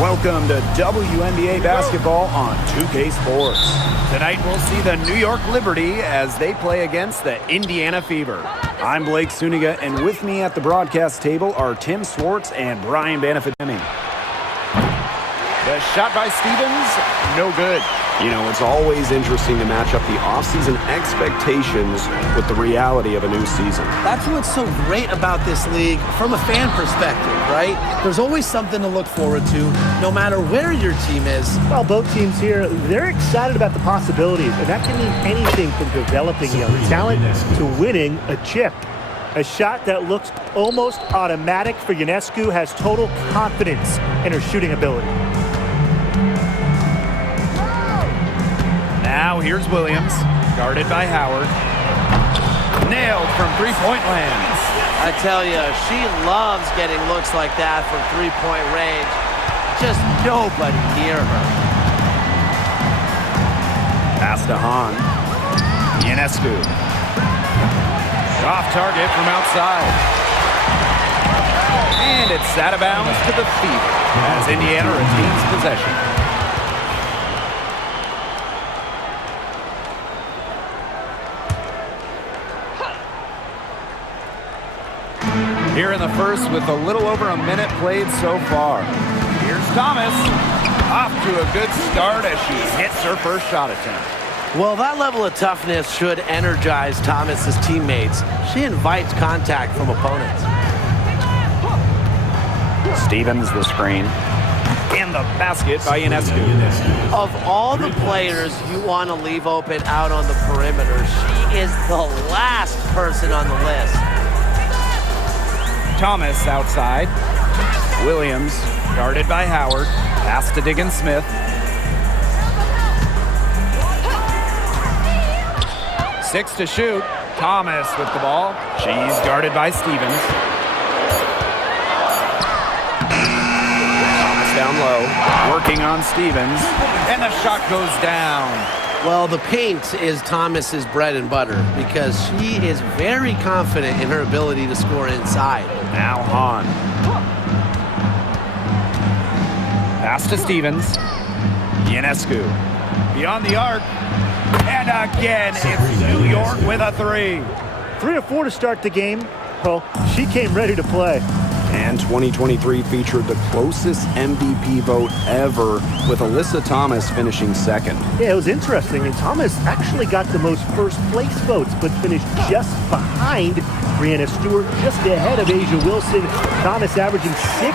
Welcome to WNBA basketball on 2K Sports. Tonight we'll see the New York Liberty as they play against the Indiana Fever. I'm Blake Suniga, and with me at the broadcast table are Tim Swartz and Brian Banafidemi. The shot by Stevens, no good. You know, it's always interesting to match up the offseason expectations with the reality of a new season. That's what's so great about this league from a fan perspective, right? There's always something to look forward to, no matter where your team is. Well, both teams here, they're excited about the possibilities, and that can mean anything from developing young talent to winning a chip. A shot that looks almost automatic for Ionescu has total confidence in her shooting ability. Now here's Williams, guarded by Howard. Nailed from three-point land. I tell you, she loves getting looks like that from three-point range. Just nobody near her. Pass to Hahn. Ionescu. Off target from outside. And it's out of bounds to the Fever as Indiana retains possession. Here in the first with a little over a minute played so far. Here's Thomas. Off to a good start as she hits her first shot attempt. Well, that level of toughness should energize Thomas's teammates. She invites contact from opponents. Stevens the screen. And the basket by Ionescu. Of all the players you want to leave open out on the perimeter, she is the last person on the list. Thomas outside. Williams guarded by Howard. Pass to Diggins-Smith. Six to shoot. Thomas with the ball. She's guarded by Stevens. Thomas down low. Working on Stevens. And the shot goes down. Well, the paint is Thomas's bread and butter because she is very confident in her ability to score inside. Now Hahn. Pass to Stevens. Ionescu. Beyond the arc. And again, it's New York with a three. 3 or 4 to start the game. Well, she came ready to play. And 2023 featured the closest MVP vote ever, with Alyssa Thomas finishing second. Yeah, it was interesting. And Thomas actually got the most first-place votes, but finished just behind Brianna Stewart, just ahead of Asia Wilson. Thomas averaging 16,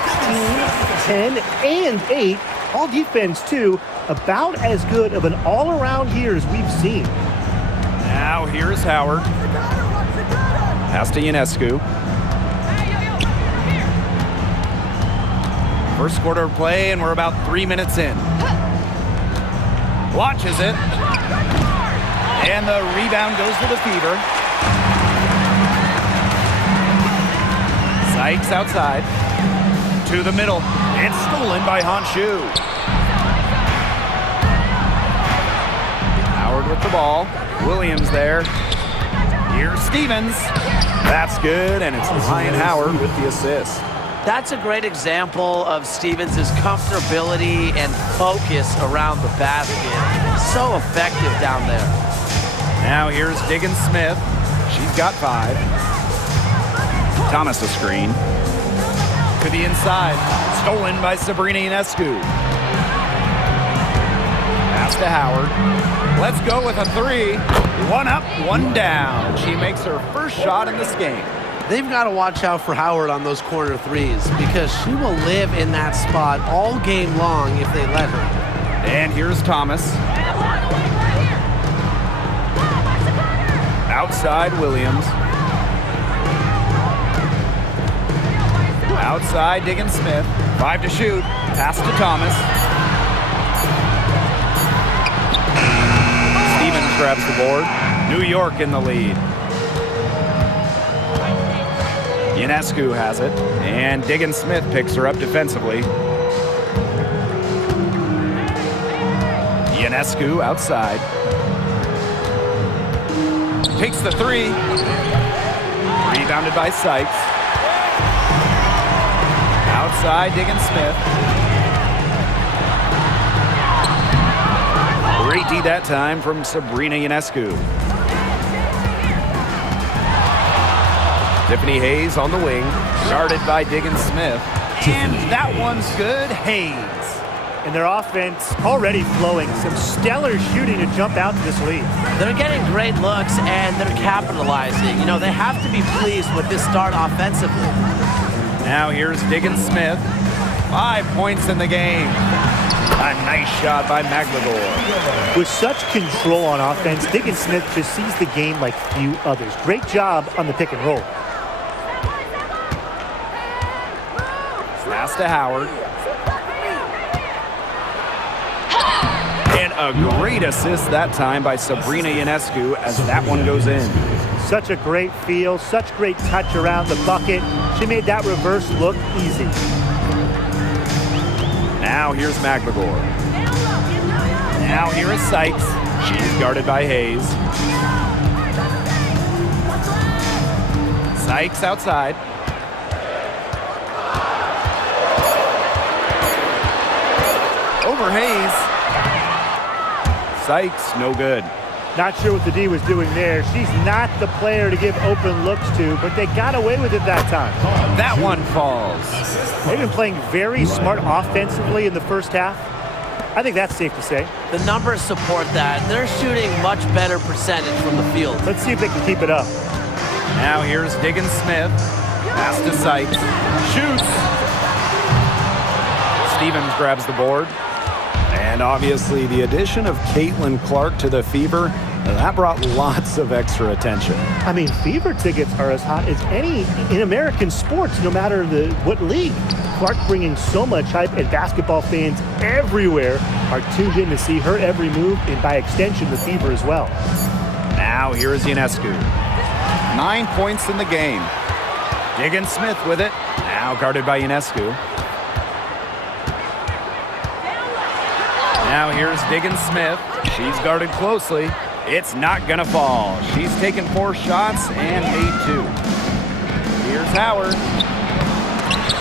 10, and 8. All defense, too. About as good of an all-around year as we've seen. Now here's Howard. Pass to Ionescu. First quarter of play, and we're about 3 minutes in. Launches it. And the rebound goes to the Fever. Sykes outside. To the middle. It's stolen by Honshu. Howard with the ball. Williams there. Here's Stevens. That's good, and it's Ryan Howard with the assist. That's a great example of Stevens' comfortability and focus around the basket. So effective down there. Now here's Diggins-Smith. She's got 5. Thomas a screen. To the inside. Stolen by Sabrina Ionescu. Pass to Howard. Let's go with a 3. 1 up, 1 down. She makes her first shot in this game. They've got to watch out for Howard on those corner threes because she will live in that spot all game long if they let her. And here's Thomas. Outside Williams. Outside Diggins-Smith. 5 to shoot. Pass to Thomas. Stevens grabs the board. New York in the lead. Ionescu has it, and Diggins-Smith picks her up defensively. Ionescu outside. Takes the 3. Rebounded by Sykes. Outside Diggins-Smith. Great D that time from Sabrina Ionescu. Tiffany Hayes on the wing, guarded by Diggins Smith. And that one's good. Hayes. And their offense already flowing. Some stellar shooting to jump out to this lead. They're getting great looks, and they're capitalizing. You know, they have to be pleased with this start offensively. Now here's Diggins Smith. 5 points in the game. A nice shot by McLegore. With such control on offense, Diggins Smith just sees the game like few others. Great job on the pick and roll. Pass to Howard. And a great assist that time by Sabrina Ionescu as that one goes in. Such a great feel, such great touch around the bucket. She made that reverse look easy. Now here's McLegore. Now here is Sykes. She's guarded by Hayes. Sykes outside. Over Hayes. Sykes, no good. Not sure what the D was doing there. She's not the player to give open looks to, but they got away with it that time. That one falls. They've been playing very smart offensively in the first half. I think that's safe to say. The numbers support that. They're shooting much better percentage from the field. Let's see if they can keep it up. Now here's Diggins Smith. Pass to Sykes. Shoots. Stevens grabs the board. And obviously the addition of Caitlin Clark to the Fever, that brought lots of extra attention. I mean, Fever tickets are as hot as any in American sports, no matter what league. Clark bringing so much hype, and basketball fans everywhere are tuned in to see her every move, and by extension, the Fever as well. Now here is Ionescu. 9 points in the game. Diggins Smith with it. Now guarded by Ionescu. Now here's Diggins Smith. She's guarded closely. It's not gonna fall. She's taken 4 shots and made 2. Here's Howard.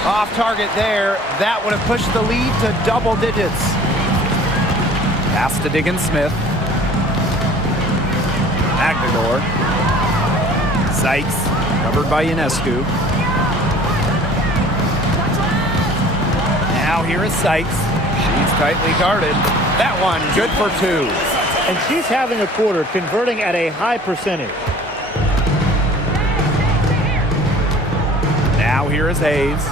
Off target there. That would have pushed the lead to double digits. Pass to Diggins Smith. McLegore. Sykes, covered by Ionescu. Now here is Sykes. She's tightly guarded. That one, good for 2. And she's having a quarter, converting at a high percentage. Now here is Hayes.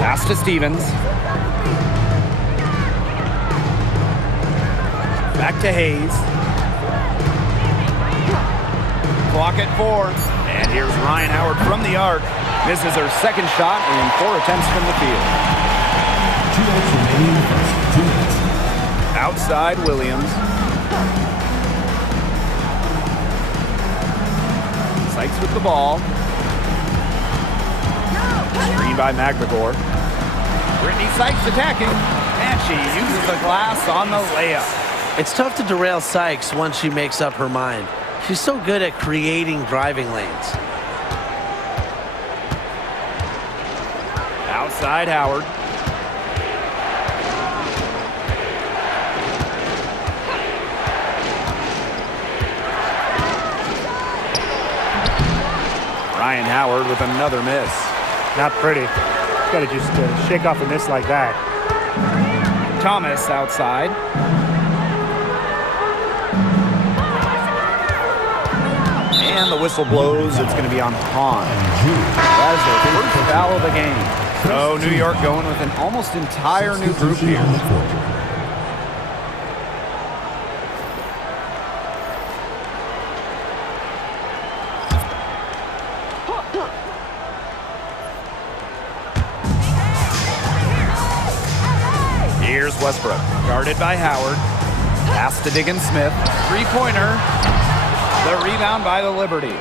Pass to Stevens. Back to Hayes. Clock at 4. And here's Ryan Howard from the arc. Misses her second shot in 4 attempts from the field. Outside Williams. Sykes with the ball. Screen by McLegore. Brittany Sykes attacking. And she uses the glass on the layup. It's tough to derail Sykes once she makes up her mind. She's so good at creating driving lanes. Outside Howard. Ryan Howard with another miss. Not pretty. Got to just shake off a miss like that. Thomas outside. And the whistle blows. It's going to be on Hahn. That is their first foul of the game. So New York going with an almost entire new group here. Here's Westbrook, guarded by Howard. Pass to Diggins Smith. 3-pointer. The rebound by the Liberty.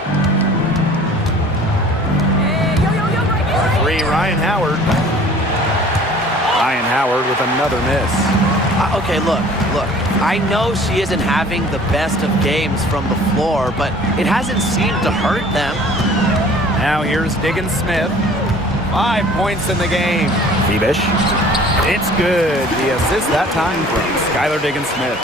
3, Ryan Howard. Ryan Howard with another miss. Okay, look. I know she isn't having the best of games from the floor, but it hasn't seemed to hurt them. Now here's Diggins Smith. 5 points in the game. Febish. It's good. The assist that time from Skylar Diggins-Smith.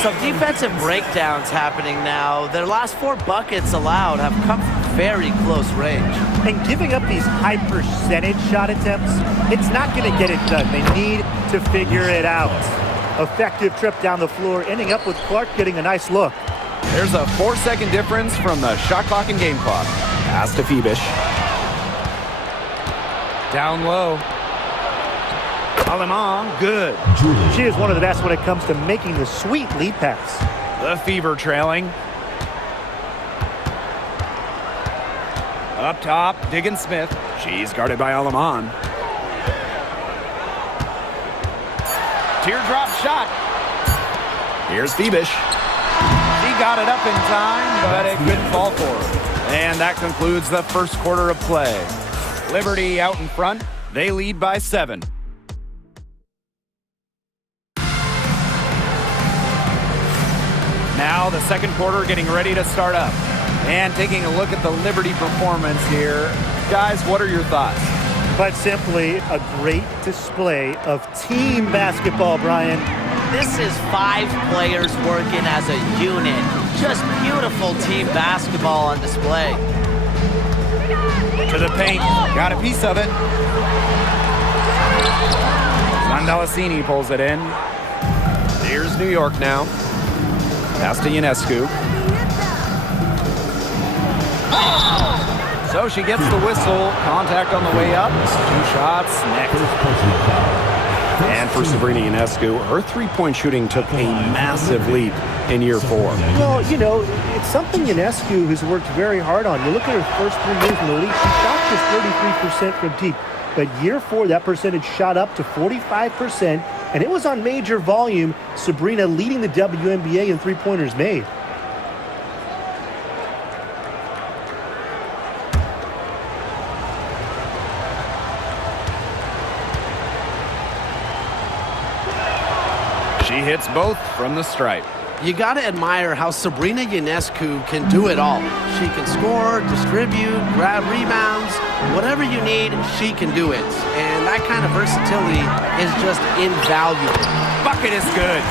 Some defensive breakdowns happening now. Their last 4 buckets allowed have come from very close range. And giving up these high percentage shot attempts, it's not going to get it done. They need to figure it out. Effective trip down the floor, ending up with Clark getting a nice look. There's a 4-second difference from the shot clock and game clock. Pass to Phoebish. Down low. Alemán, good. She is one of the best when it comes to making the sweet lead pass. The Fever trailing. Up top, Diggins-Smith. She's guarded by Alemán. Teardrop shot. Here's Phoebish. She got it up in time, but it couldn't fall for her. And that concludes the first quarter of play. Liberty out in front. They lead by 7. Now the second quarter getting ready to start up. And taking a look at the Liberty performance here. Guys, what are your thoughts? But simply a great display of team basketball, Brian. This is 5 players working as a unit. Just beautiful team basketball on display. To the paint. Got a piece of it. Sandalasini pulls it in. Here's New York now. Pass to Ionescu. So she gets the whistle. Contact on the way up. 2 shots next. And for Sabrina Ionescu, her three-point shooting took a massive leap in year 4. Well, you know, it's something Ionescu has worked very hard on. You look at her first 3 years in the league, she shot just 33% from deep. But year 4, that percentage shot up to 45%, and it was on major volume. Sabrina leading the WNBA in three-pointers made. She hits both from the stripe. You got to admire how Sabrina Ionescu can do it all. She can score, distribute, grab rebounds. Whatever you need, she can do it. And that kind of versatility is just invaluable. Bucket is good.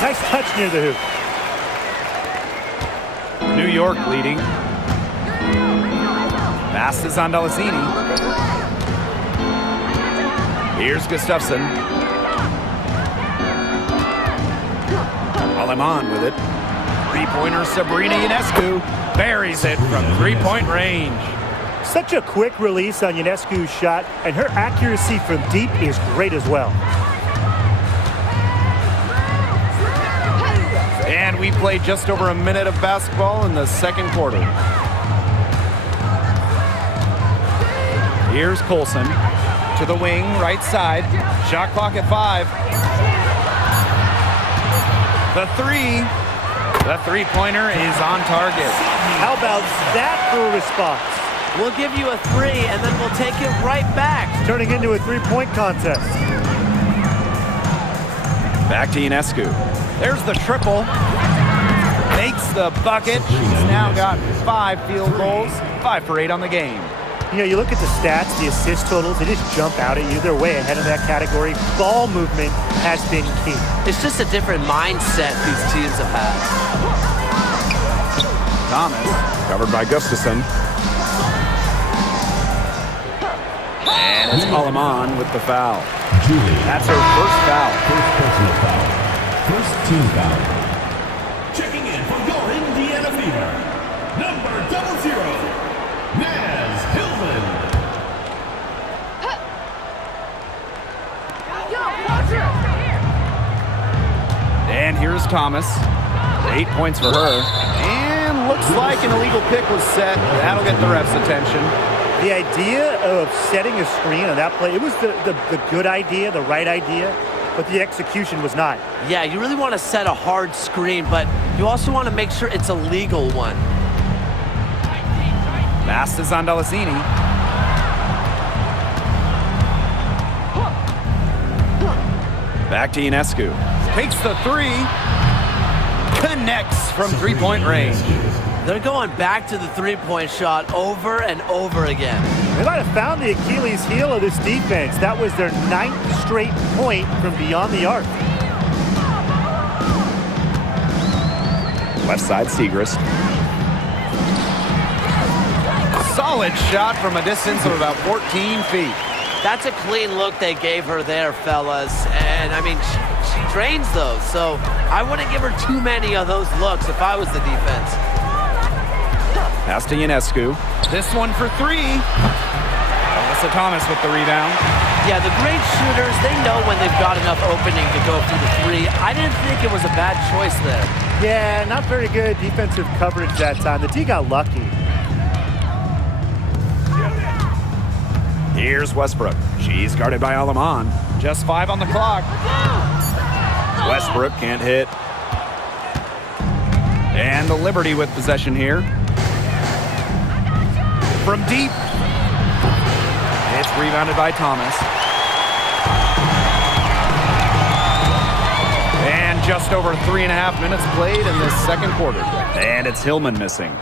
Nice touch near the hoop. New York leading. Pass to Sandalasini. Here's Gustafsson. Alemán with it. Three-pointer Sabrina Ionescu buries it from three-point range. Such a quick release on Ionescu's shot, and her accuracy from deep is great as well. And we played just over a minute of basketball in the second quarter. Here's Colson to the wing, right side. Shot clock at 5. The three-pointer is on target. How about that for a response? We'll give you a 3, and then we'll take it right back. Turning into a three-point contest. Back to Ionescu. There's the triple. Makes the bucket. She's now got 5 field goals, 5 for 8 on the game. You know, you look at the stats, the assist totals, they just jump out at you. They're way ahead of that category. Ball movement has been key. It's just a different mindset these teams have had. Thomas, covered by Gustafsson. And it's Alemán with the foul. That's her first foul. First personal foul. First team foul. Checking in from your Indiana Fever, number 00, Naz Hillman. And here's Thomas. 8 points for her. And looks like an illegal pick was set. That'll get the ref's attention. The idea of setting a screen on that play, it was the good idea, the right idea, but the execution was not. Yeah, you really want to set a hard screen, but you also want to make sure it's a legal one. Pass to Sandalasini. Back to Ionescu. Takes the 3. Connects from three-point range. They're going back to the three-point shot over and over again. They might have found the Achilles heel of this defense. That was their 9th straight point from beyond the arc. Left side, Segrist. Solid shot from a distance of about 14 feet. That's a clean look they gave her there, fellas. And, I mean, she drains those, so I wouldn't give her too many of those looks if I was the defense. Pass to Ionescu. This one for three. Alyssa Thomas with the rebound. Yeah, the great shooters, they know when they've got enough opening to go through the three. I didn't think it was a bad choice there. Yeah, not very good defensive coverage that time. The D got lucky. Here's Westbrook. She's guarded by Alaman. Just 5 on the clock. Westbrook can't hit. And the Liberty with possession here. From deep. It's rebounded by Thomas. And just over 3.5 minutes played in this second quarter. And it's Hillman missing.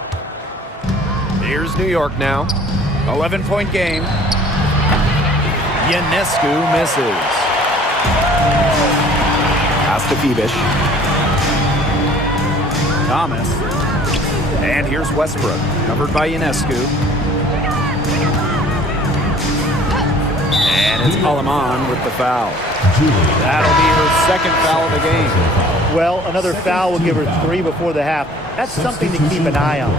Here's New York now. 11-point game. Ionescu misses. Pass to Phoebish. Thomas. And here's Westbrook. Covered by Ionescu. And it's Alaman with the foul. That'll be her second foul of the game. Well, another foul will give her 3 before the half. That's something to keep an eye on.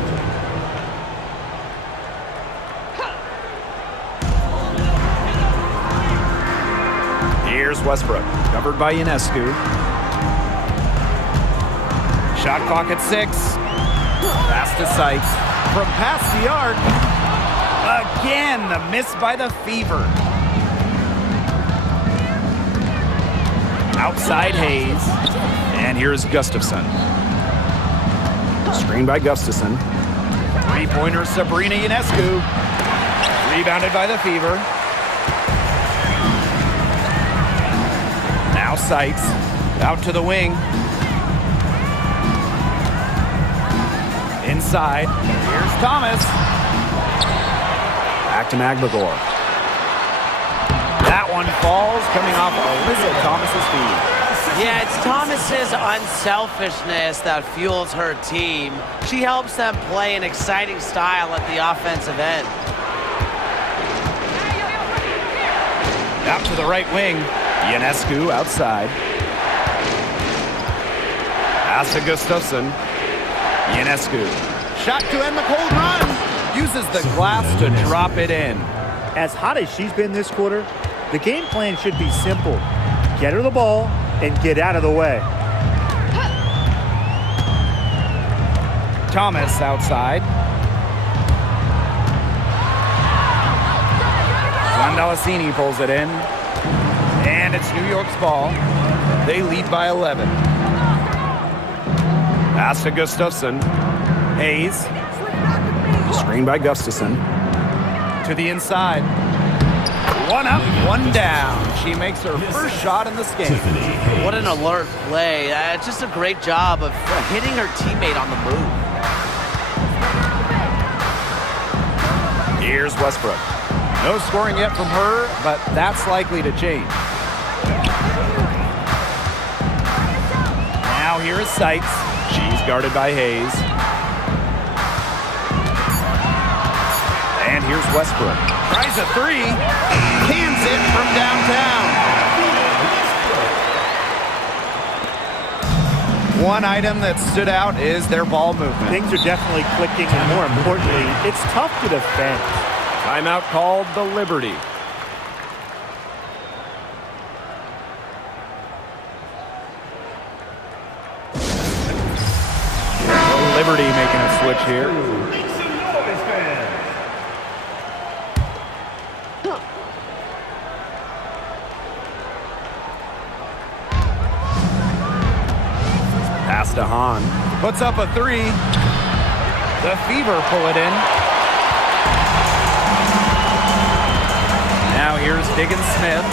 Here's Westbrook. Covered by Ionescu. Shot clock at 6. Pass to Sykes. From past the arc. Again, the miss by the Fever. Outside Hayes. And here's Gustafson. Screen by Gustafson. Three-pointer Sabrina Ionescu. Rebounded by the Fever. Now Sykes. Out to the wing. Inside. Here's Thomas. Back to Magbagor. That one falls, coming off Alyssa Thomas's feet. Yeah, it's Thomas's unselfishness that fuels her team. She helps them play an exciting style at the offensive end. Out to the right wing. Ionescu outside. Pass to Gustafson. Ionescu. Shot to end the cold run. Uses the glass to drop it in. As hot as she's been this quarter, the game plan should be simple. Get her the ball and get out of the way. Thomas outside. Zandalasini pulls it in. And it's New York's ball. They lead by 11. Pass to Gustafson. Hayes Screen by Gustafson. to the inside. One up, one down. She makes her first shot in this game. What an alert play. Just a great job of hitting her teammate on the move. Here's Westbrook. No scoring yet from her, but that's likely to change. Now here is Sykes. She's guarded by Hayes. And here's Westbrook. Tries a three. Cans it from downtown. One item that stood out is their ball movement. Things are definitely clicking, and more importantly, it's tough to defend. Timeout called the Liberty. The Liberty making a switch here. Pass to Hahn. Puts up a three. The Fever pull it in. Now here's Diggins Smith.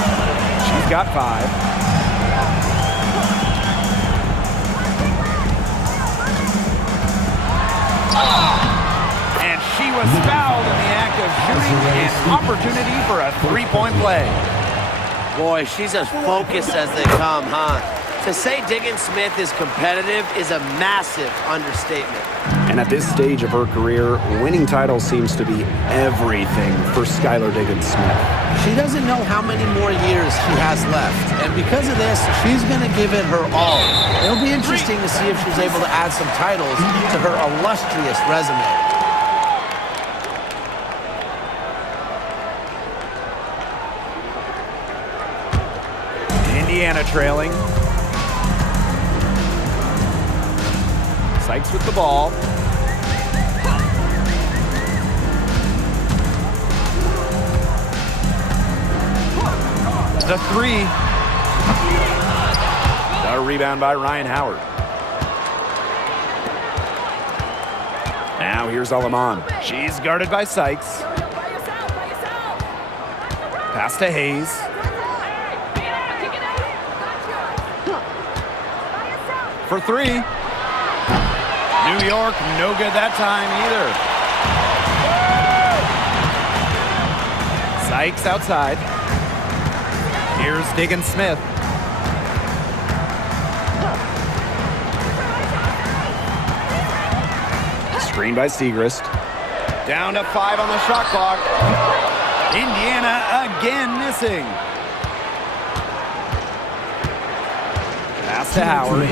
She's got 5. And she was fouled in the act of shooting an opportunity for a three-point play. Boy, she's as focused as they come, huh? To say Diggins-Smith is competitive is a massive understatement. And at this stage of her career, winning titles seems to be everything for Skylar Diggins-Smith. She doesn't know how many more years she has left, and because of this, she's going to give it her all. It'll be interesting to see if she's able to add some titles to her illustrious resume. Indiana trailing. Sykes with the ball. The three. A rebound by Ryan Howard. Now here's Aleman. She's guarded by Sykes. Pass to Hayes. For three. New York, no good that time either. Sykes outside. Here's Diggins-Smith. Screen by Segrist. Down to 5 on the shot clock. Indiana again missing. Pass to Howard.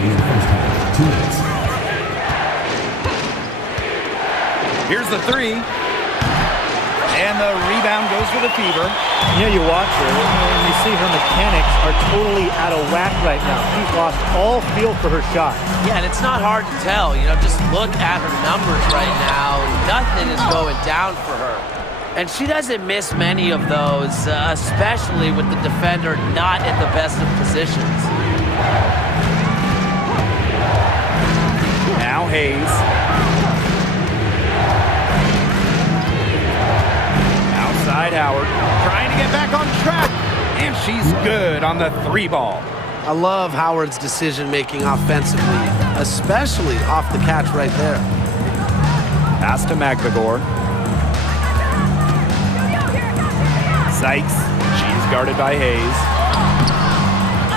Here's the three. And the rebound goes for the Fever. You know, you watch her and you see her mechanics are totally out of whack right now. She's lost all feel for her shot. Yeah, and it's not hard to tell. You know, just look at her numbers right now. Nothing is going down for her. And she doesn't miss many of those, especially with the defender not in the best of positions. Now Hayes. Outside Howard. Trying to get back on track. And she's good on the three ball. I love Howard's decision-making offensively, especially off the catch right there. Pass to McVigor. Sykes. She's guarded by Hayes.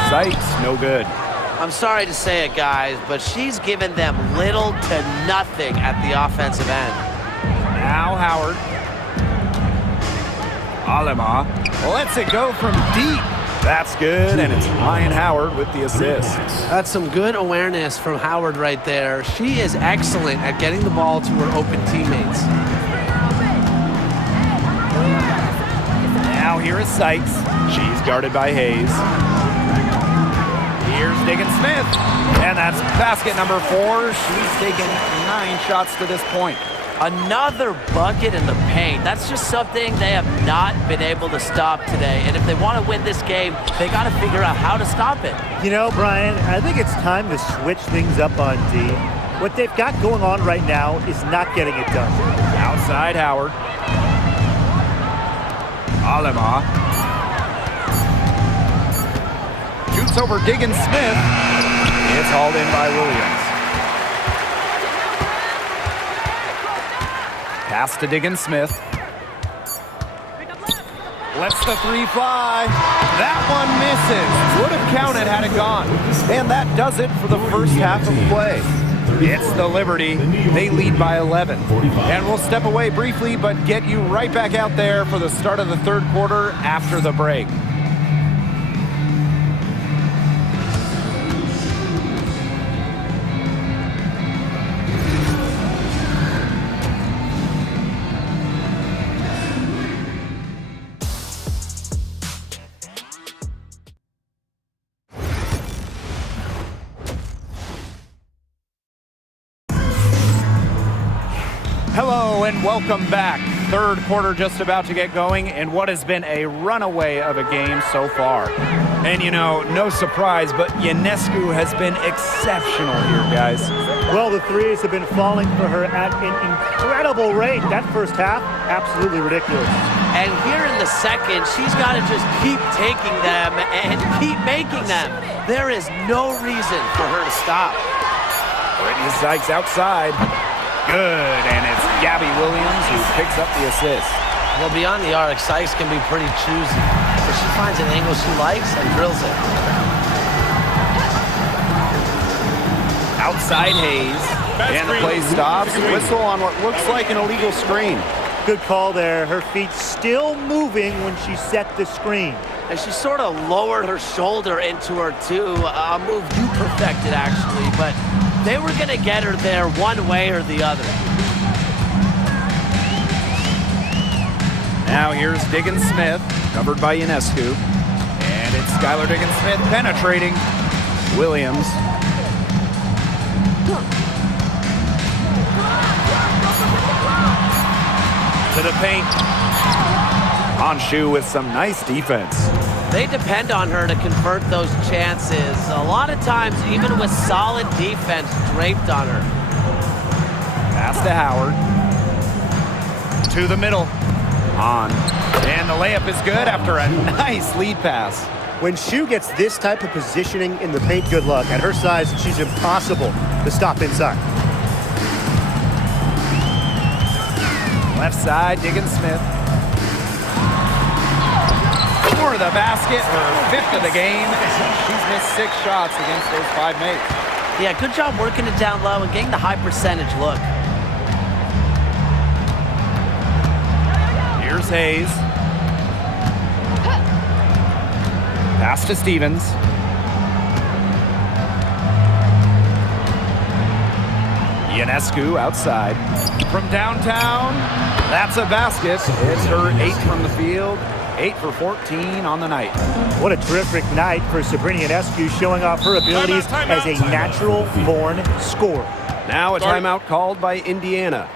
Sykes, no good. I'm sorry to say it, guys, but she's given them little to nothing at the offensive end. Now Howard. Alema lets it go from deep. That's good, and it's Ryan Howard with the assist. That's some good awareness from Howard right there. She is excellent at getting the ball to her open teammates. Now here is Sykes. She's guarded by Hayes. Here's Diggins-Smith, and that's basket number 4. She's taken 9 shots to this point. Another bucket in the paint. That's just something they have not been able to stop today. And if they want to win this game, they got to figure out how to stop it. You know, Brian, I think it's time to switch things up on D. What they've got going on right now is not getting it done. Outside Howard. Alema. Shoots over Diggins-Smith. It's hauled in by Williams. Pass to Diggins-Smith. Lets the three fly. That one misses. Would have counted had it gone. And that does it for the first half of play. It's the Liberty. They lead by 11. And we'll step away briefly, but get you right back out there for the start of the third quarter after the break. Hello and welcome back. Third quarter just about to get going in what has been a runaway of a game so far. And you know, no surprise, but Ionescu has been exceptional here, guys. Well, the threes have been falling for her at an incredible rate. That first half, absolutely ridiculous. And here in the second, she's got to just keep taking them and keep making them. There is no reason for her to stop. Brittany Sykes outside. Good, and it's Gabby Williams who picks up the assist. Well, beyond the arc, Sykes can be pretty choosy. But she finds an angle she likes and drills it. Outside Hayes, and the play stops. Whistle on what looks like an illegal screen. Good call there. Her feet still moving when she set the screen. And she sort of lowered her shoulder into her, too. A move you perfected, actually. But they were going to get her there one way or the other. Now here's Diggins-Smith, covered by Ionescu. And it's Skylar Diggins-Smith penetrating. Williams. To the paint. Honshu with some nice defense. They depend on her to convert those chances. A lot of times, even with solid defense draped on her. Pass to Howard. To the middle. On. And the layup is good after a nice lead pass. When Shu gets this type of positioning in the paint, good luck. At her size, she's impossible to stop inside. Left side, Diggins-Smith. For the basket, her 5th of the game. She's missed 6 shots against those 5 mates. Yeah, good job working it down low and getting the high percentage look. Here's Hayes. Pass to Stevens. Ionescu outside. From downtown, that's a basket. It's her 8th from the field. 8 for 14 on the night. What a terrific night for Sabrina Ionescu, showing off her abilities as a natural-born scorer. Now a timeout called by Indiana.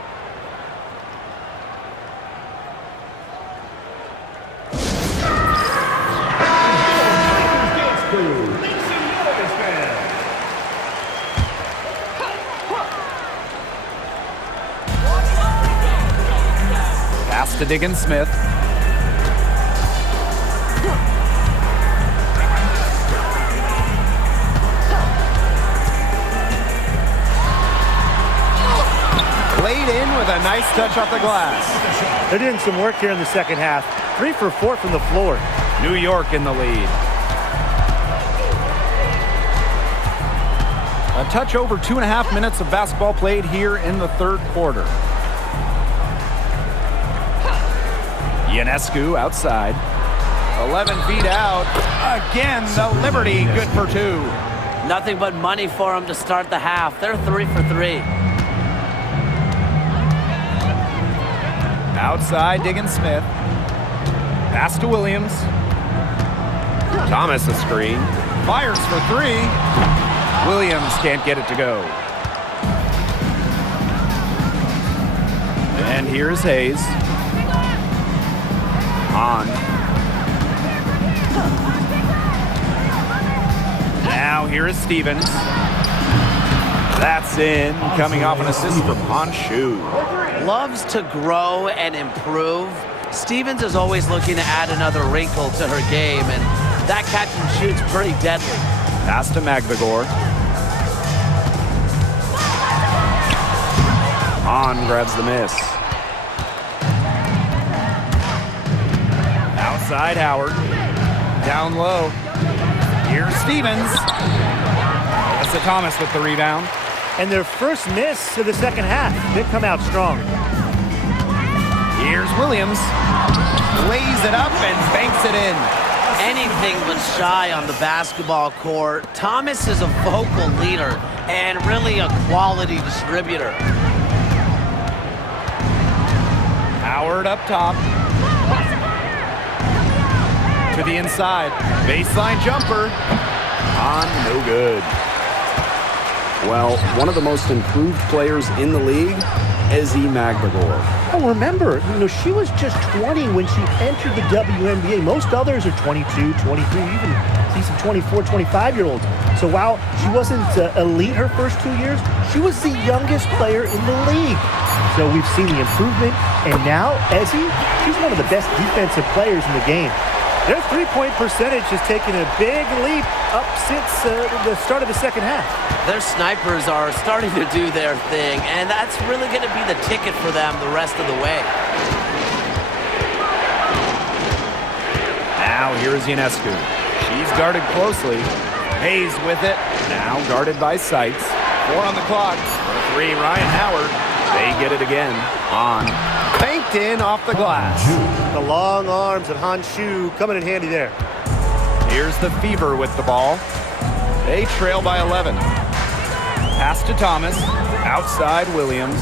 Pass to Diggins-Smith. Laid in with a nice touch off the glass. They're doing some work here in the second half. 3 for 4 from the floor. New York in the lead. A touch over 2.5 minutes of basketball played here in the third quarter. Ionescu outside. 11 feet out. Again, the Liberty good for 2. Nothing but money for them to start the half. They're 3 for 3. Outside, Diggins-Smith. Pass to Williams. Thomas a screen. Fires for 3. Williams can't get it to go. And here's Hayes. On. Now here is Stevens. That's in, coming off an assist from Honshu. Loves to grow and improve. Stevens is always looking to add another wrinkle to her game, and that catch and shoot's pretty deadly. Pass to Magvigor. On grabs the miss. Outside Howard. Down low. Here's Stevens. Melissa Thomas with the rebound. And their first miss of the second half. They come out strong. Here's Williams. Lays it up and banks it in. Anything but shy on the basketball court. Thomas is a vocal leader and really a quality distributor. Howard up top. To the inside. Baseline jumper. On, no good. Well, one of the most improved players in the league, Ezzy Magvigor. Oh, remember, she was just 20 when she entered the WNBA. Most others are 22, 23, even see some 24, 25-year-olds. So while she wasn't elite her first 2 years, she was the youngest player in the league. So we've seen the improvement, and now Ezzy, she's one of the best defensive players in the game. Their three-point percentage has taken a big leap up since the start of the second half. Their snipers are starting to do their thing, and that's really going to be the ticket for them the rest of the way. Now here's Ionescu. She's guarded closely. Hayes with it. Now guarded by Sykes. 4 on the clock. For 3, Ryan Howard. They get it again. On. Banked in off the glass. The long arms of Han Shu coming in handy there. Here's the Fever with the ball. They trail by 11. Pass to Thomas. Outside Williams.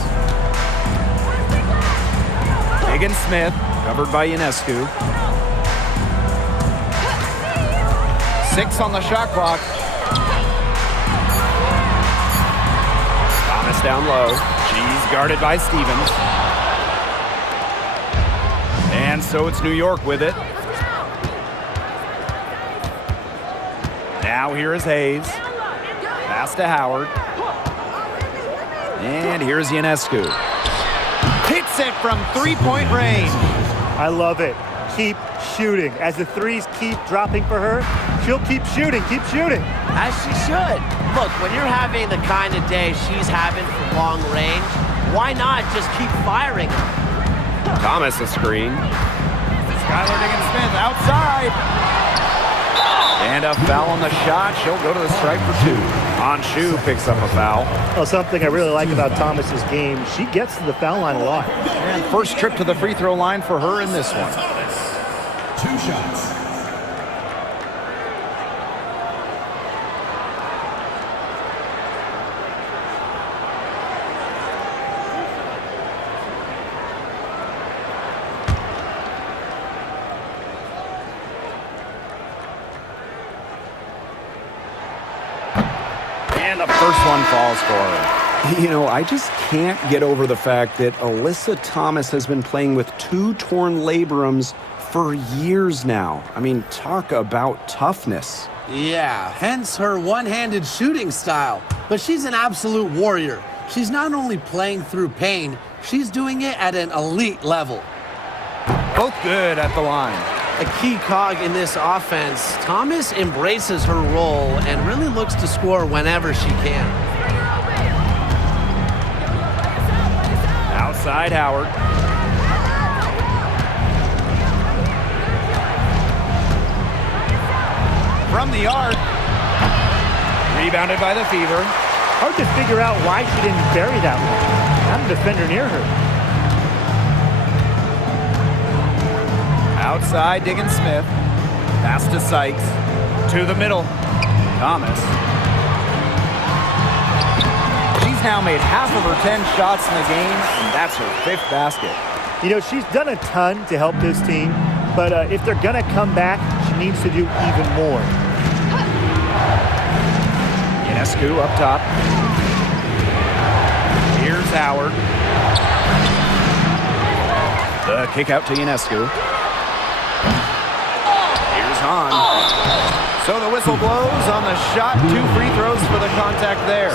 Higgins-Smith. Covered by Ionescu. 6 on the shot clock. Thomas down low. She's guarded by Stevens. And so it's New York with it. Now here is Hayes. Pass to Howard. And here's Ionescu. Hits it from three-point range. I love it. Keep shooting. As the threes keep dropping for her, she'll keep shooting, As she should. Look, when you're having the kind of day she's having from long range, why not just keep firing her? Thomas a screen. Skylar Diggins-Smith outside. And a foul on the shot. She'll go to the stripe for 2. Anshu picks up a foul. Well, something I really like about Thomas's game, she gets to the foul line a lot. And first trip to the free throw line for her in this one. 2 shots. And the first one falls for her. You know, I just can't get over the fact that Alyssa Thomas has been playing with 2 torn labrums for years now. I mean, talk about toughness. Yeah, hence her one-handed shooting style. But she's an absolute warrior. She's not only playing through pain, she's doing it at an elite level. Both good at the line. A key cog in this offense, Thomas embraces her role and really looks to score whenever she can. Outside Howard. From the arc. Rebounded by the Fever. Hard to figure out why she didn't bury that one. Not a defender near her. Outside Diggins-Smith. Pass to Sykes. To the middle. Thomas. She's now made half of her 10 shots in the game, and that's her 5th basket. You know, she's done a ton to help this team, but if they're going to come back, she needs to do even more. Ionescu up top. Here's Howard. The kick out to Ionescu. Here's Hahn. So the whistle blows on the shot. 2 free throws for the contact there.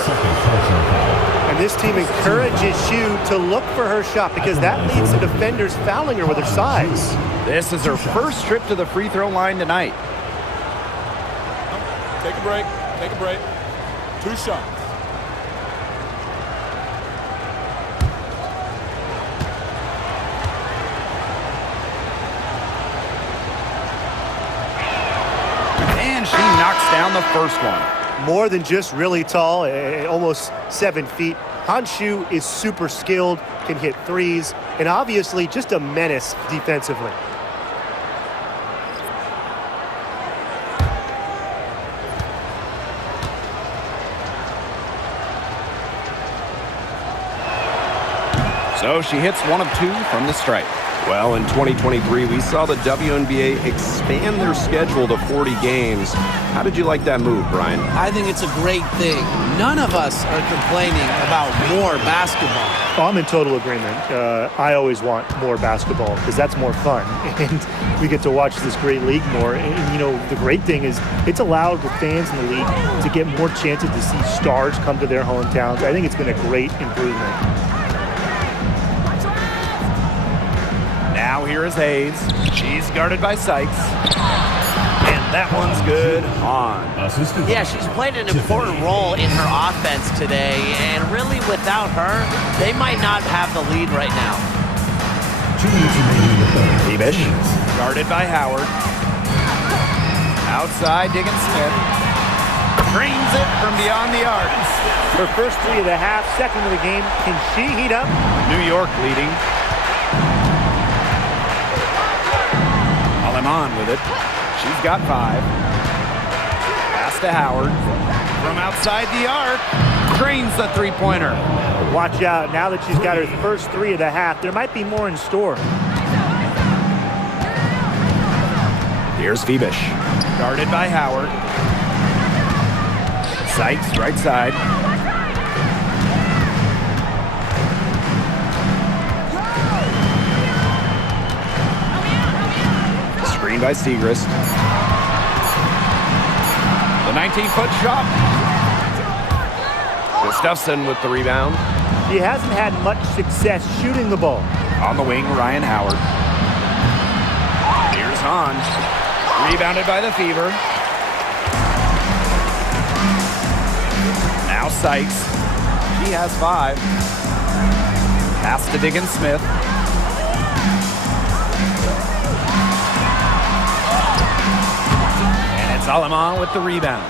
And this team encourages Shu to look for her shot because that leads to defenders fouling her with her size. This is her first trip to the free throw line tonight. Take a break. Take a break. 2 shots. And she knocks down the first one. More than just really tall, almost 7 feet. Han Shu is super skilled, can hit threes, and obviously just a menace defensively. So she hits 1 of 2 from the stripe. Well, in 2023, we saw the WNBA expand their schedule to 40 games. How did you like that move, Brian? I think it's a great thing. None of us are complaining about more basketball. I'm in total agreement. I always want more basketball because that's more fun. And we get to watch this great league more. And, you know, the great thing is it's allowed the fans in the league to get more chances to see stars come to their hometowns. I think it's been a great improvement. Now here is Hayes. She's guarded by Sykes. That one's good on. Assistant. Yeah, she's played an important role in her offense today, and really without her, they might not have the lead right now. 2 minutes remaining in the third. Bebish, guarded by Howard. Outside, Diggins Smith. Drains it from beyond the arc. Her first 3 of the half, second of the game. Can she heat up? New York leading. Aleman with it. She's got 5. Pass to Howard. From outside the arc. Drains the three-pointer. Watch out. Now that she's got her first 3 of the half, there might be more in store. Here's Bebish. Guarded by Howard. Sykes, right side. Screen by Segrist. The 19-foot shot. Gustafson with the rebound. She hasn't had much success shooting the ball. On the wing, Ryan Howard. Here's Hahn. Rebounded by the Fever. Now Sykes. He has 5. Pass to Diggins Smith. And it's Aleman with the rebound.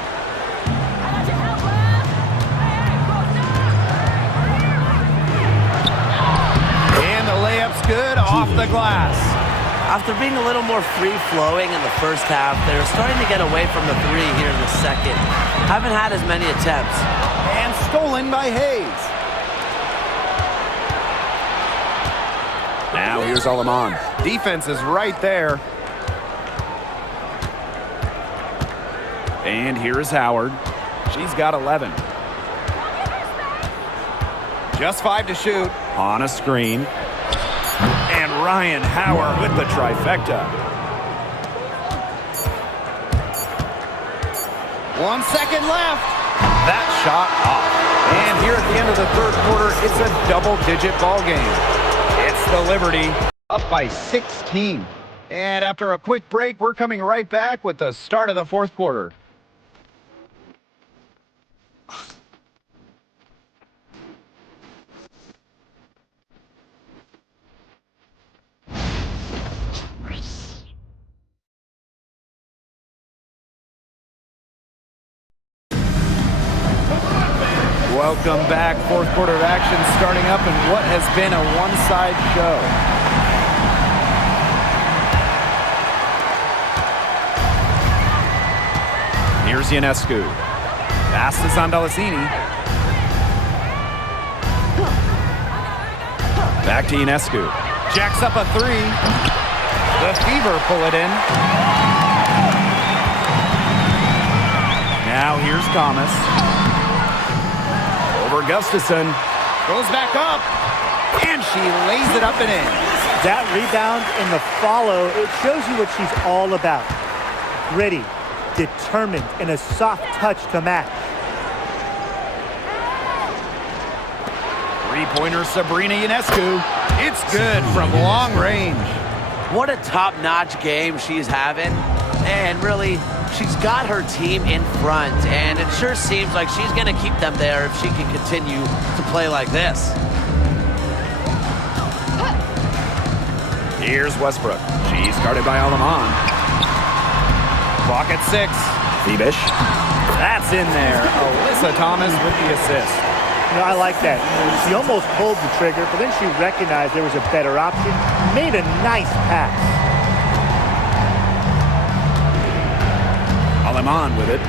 And the layup's good off the glass. After being a little more free-flowing in the first half, they're starting to get away from the 3 here in the second. Haven't had as many attempts. And stolen by Hayes. Now here's Aleman. Defense is right there. And here is Howard. She's got 11. Just 5 to shoot. On a screen. And Ryan Howard with the trifecta. 1 second left. That shot off. And here at the end of the third quarter, it's a double-digit ball game. It's the Liberty up by 16. And after a quick break, we're coming right back with the start of the fourth quarter. Welcome back. Fourth quarter of action starting up in what has been a one-side show. Here's Ionescu. Pass to Zandalesini. Back to Ionescu. Jacks up a 3. The Fever pull it in. Now here's Thomas. Over Gustafson. Goes back up. And she lays it up and in. That rebound and the follow, it shows you what she's all about. Gritty, determined, and a soft touch to match. Three-pointer Sabrina Ionescu. It's good from long range. What a top-notch game she's having. And really, she's got her team in front. And it sure seems like she's going to keep them there if she can continue to play like this. Here's Westbrook. She's guarded by Aleman. Clock at 6. Bebish. That's in there. Alyssa Thomas with the assist. You know, I like that. She almost pulled the trigger, but then she recognized there was a better option. Made a nice pass. Aleman with it.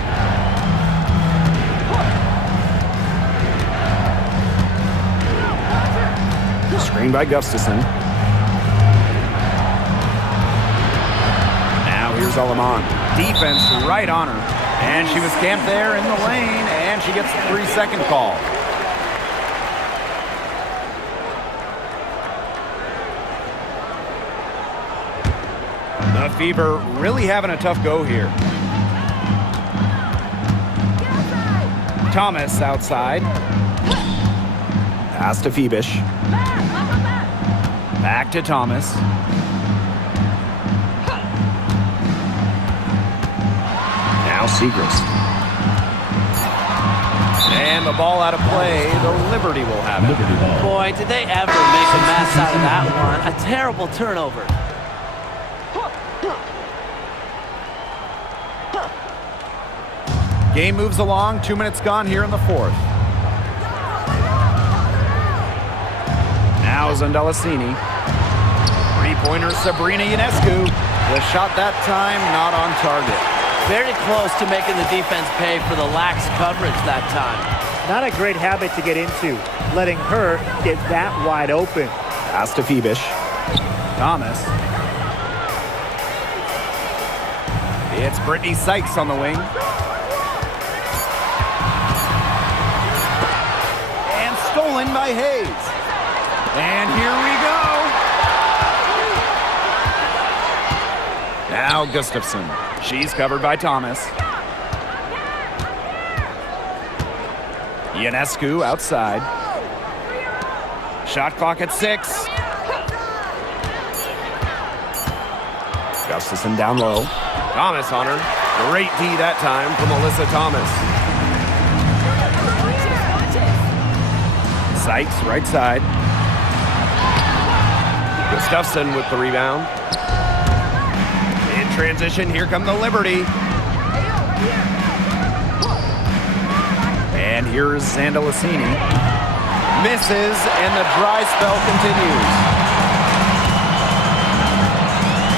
Screen by Gustafson. Now here's Aleman. Defense right on her. And she was camped there in the lane, and she gets the 3-second call. The Fever really having a tough go here. Thomas outside. Pass to Bebish. Back to Thomas. Siegrist. And the ball out of play. The Liberty will have it. Liberty ball. Boy, did they ever make a mess out of that one. A terrible turnover. Game moves along. 2 minutes gone here in the fourth. Now Zandalasini. Three-pointer Sabrina Ionescu. The shot that time not on target. Very close to making the defense pay for the lax coverage that time. Not a great habit to get into, letting her get that wide open. Pass to Phoebish. Thomas. It's Brittany Sykes on the wing. And stolen by Hayes. And here we go. Now Gustafson. She's covered by Thomas. Ionescu outside. Shot clock at 6. Gustafson down low. Thomas on her. Great D that time from Alyssa Thomas. Sykes, right side. Gustafson with the rebound. In transition, here come the Liberty. And here's Zandalasini. Misses, and the dry spell continues.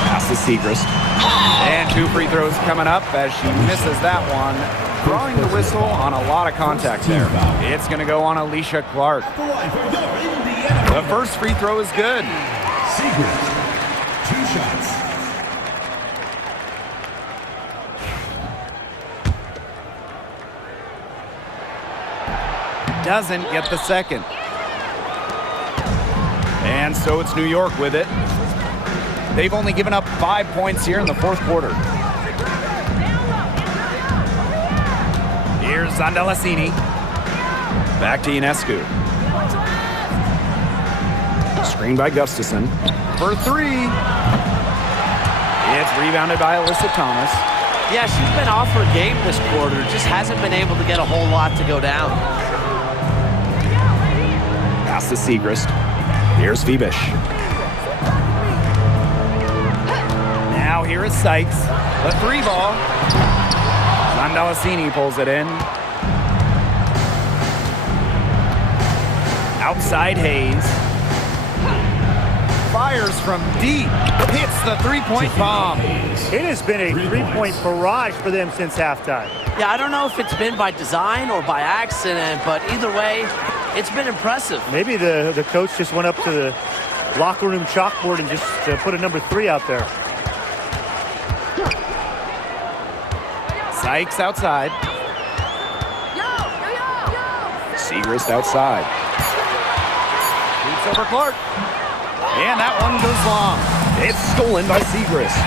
Pass to Siegrist. And 2 free throws coming up as she misses that one. Drawing the whistle on a lot of contact there. It's going to go on Alicia Clark. The line for your Indiana. The first free throw is good. Siegrist. 2 shots. Doesn't get the second. And so it's New York with it. They've only given up 5 points here in the fourth quarter. Here's Zandalasini. Back to Ionescu. Screen by Gustafson. For 3. It's rebounded by Alyssa Thomas. Yeah, she's been off her game this quarter. Just hasn't been able to get a whole lot to go down. Pass to Siegrist. Here's Phoebish. Now here is Sykes. The 3 ball. Zandalasini pulls it in. Outside Hayes. Fires from deep. Hits the 3-point bomb. It has been a three-point barrage for them since halftime. Yeah, I don't know if it's been by design or by accident, but either way, it's been impressive. Maybe the coach just went up to the locker room chalkboard and just put a number 3 out there. Sykes outside. Siegrist outside. Shoots over Clark. And that one goes long. It's stolen by Siegrist.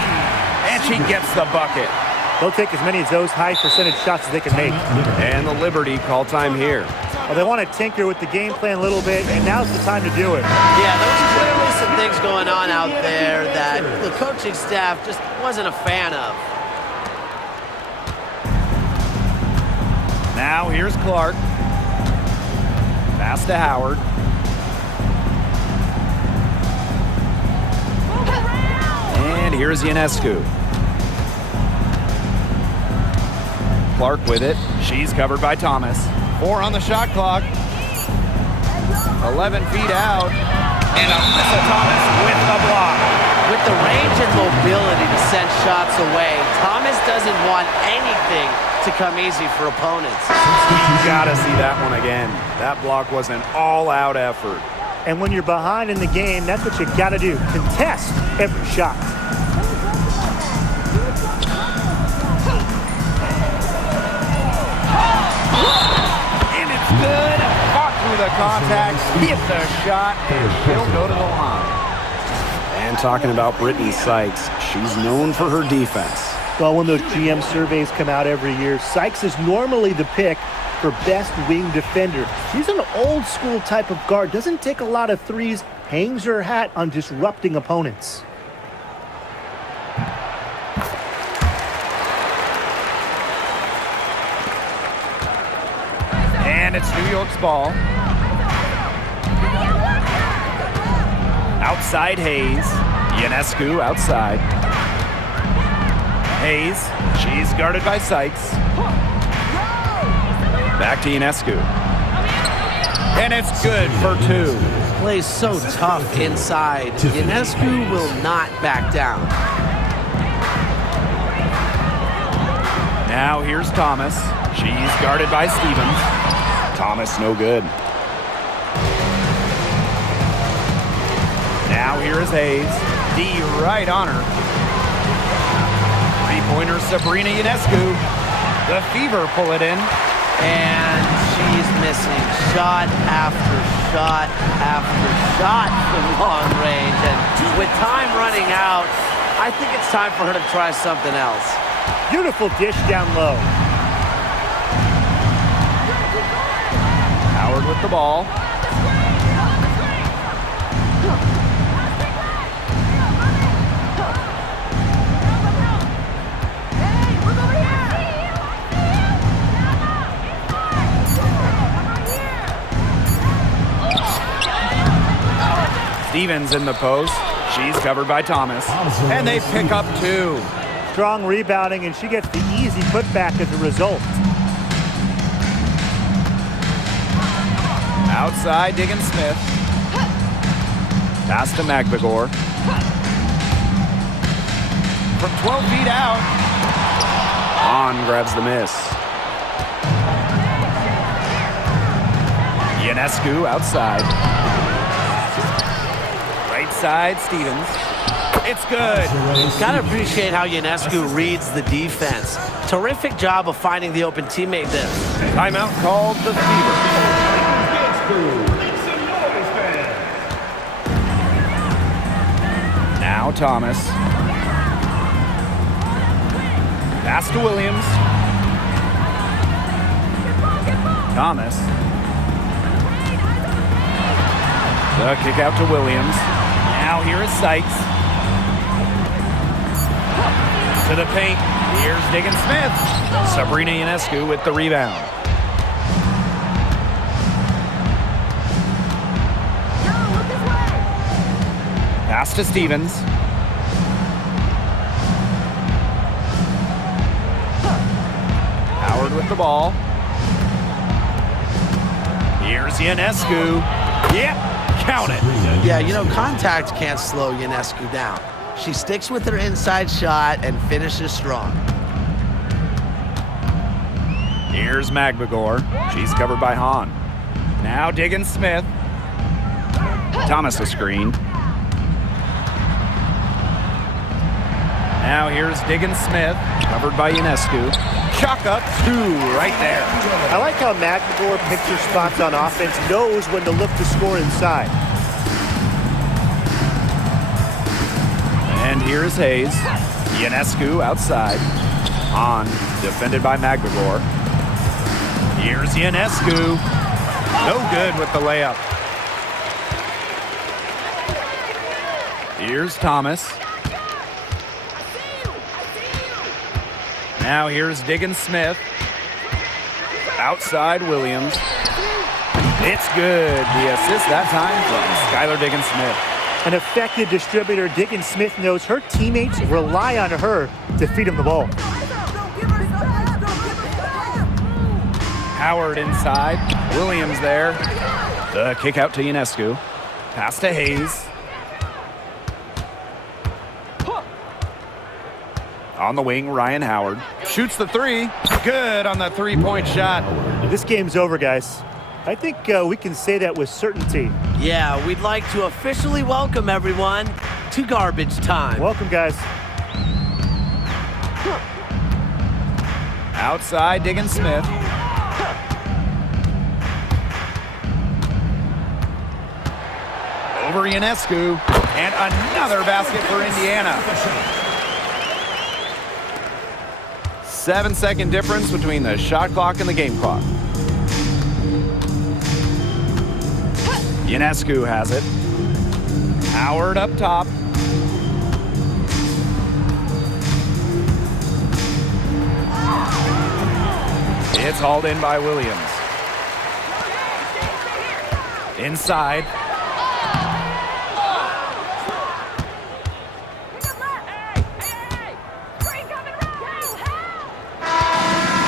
And she gets the bucket. They'll take as many of those high percentage shots as they can make. And the Liberty call time here. Well, they want to tinker with the game plan a little bit, and now's the time to do it. Yeah, there's clearly some things going on out there that the coaching staff just wasn't a fan of. Now here's Clark. Pass to Howard. And here's Ionescu. Clark with it. She's covered by Thomas. 4 on the shot clock. 11 feet out. And Alyssa Thomas with the block. With the range and mobility to send shots away, Thomas doesn't want anything to come easy for opponents. You gotta see that one again. That block was an all-out effort. And when you're behind in the game, that's what you got to do. Contest every shot. And it's good. Fought through the contact, hit the shot, and she'll go to the line. And talking about Brittany Sykes, she's known for her defense. Well, when those GM surveys come out every year, Sykes is normally the pick for best wing defender. She's an old school type of guard, doesn't take a lot of threes, hangs her hat on disrupting opponents. And it's New York's ball. Outside Hayes. Ionescu outside. Hayes. She's guarded by Sykes. Back to Ionescu. And it's good for 2. Plays so tough inside. Ionescu will not back down. Now here's Thomas. She's guarded by Stevens. Thomas no good. Now here is Hayes. D right on her. Three-pointer Sabrina Ionescu. The Fever pull it in. And she's missing shot after shot after shot from long range. And with time running out, I think it's time for her to try something else. Beautiful dish down low. Howard with the ball. Stevens in the post. She's covered by Thomas. And they pick up 2. Strong rebounding, and she gets the easy putback as a result. Outside, Diggins Smith. Pass to Magbagor. From 12 feet out. On grabs the miss. Ionescu outside. Right side, Stevens. It's good. Gotta appreciate how Ionescu reads the defense. Terrific job of finding the open teammate there. Timeout called the Fever. Now Thomas. Pass to Williams. Thomas. The kick out to Williams. Now here is Sykes. To the paint. Here's Diggins Smith. Sabrina Ionescu with the rebound. Pass to Stevens. Howard with the ball. Here's Ionescu. Yep, count it. Yeah, you know, contact can't slow Ionescu down. She sticks with her inside shot and finishes strong. Here's Magbagor. She's covered by Hahn. Now Diggins Smith. Thomas a screen. Now here's Diggins Smith, covered by Ionescu. Chalk up 2 right there. I like how Magbagor picks her spots on offense, knows when to look to score inside. And here is Hayes. Ionescu outside. On, defended by Magbagor. Here's Ionescu. No good with the layup. Here's Thomas. Now here's Diggins Smith. Outside Williams. It's good. The assist that time from Skylar Diggins Smith. An effective distributor, Diggins Smith knows her teammates rely on her to feed him the ball. Howard inside. Williams there. The kick out to Ionescu. Pass to Hayes. On the wing, Ryan Howard. Shoots the 3. Good on the 3-point shot. This game's over, guys. I think we can say that with certainty. Yeah, we'd like to officially welcome everyone to garbage time. Welcome, guys. Outside, Diggins Smith. Over Ionescu. And another basket for Indiana. 7-second difference between the shot clock and the game clock. Ionescu has it. Howard up top. It's hauled in by Williams. Inside.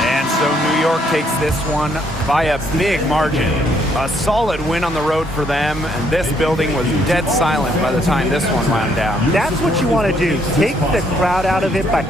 And so New York takes this one by a big margin. A solid win on the road for them, and this building was dead silent by the time this one wound down. That's what you want to do. Take the crowd out of it by